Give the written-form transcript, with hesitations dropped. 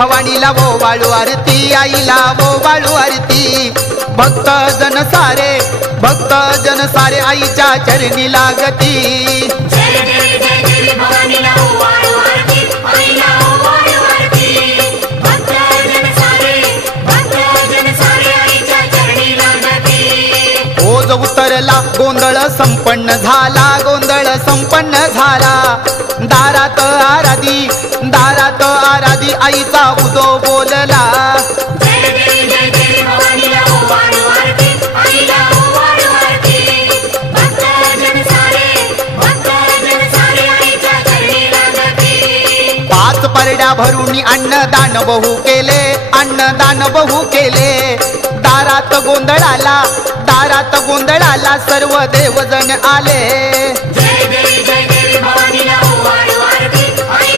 भवानीला वो वाळू आरती, आईला वो वाळू आरती। भक्त जन सारे आईच्या चरणी लागती। जय जय जय जय भवानीला वो वाळू आरती, आईला वो वाळू आरती। भक्त जन सारे आईच्या चरणी लागती। ओज उतरला गोंधळ संपन्न झाला, गोंधळ संपन्न झाला। दारात आराधी आईचा उदो बोलला। जय जय जय जय भवानीला वो वाळू आरती, आईला वो वाळू आरती। भक्त जन सारे आईच्या चरणी लागती। 5 परड्या भरून अन्नदान बहु केले, अन्नदान बहु केले। दारात गोंधळाला सर्व देवजण आले। जय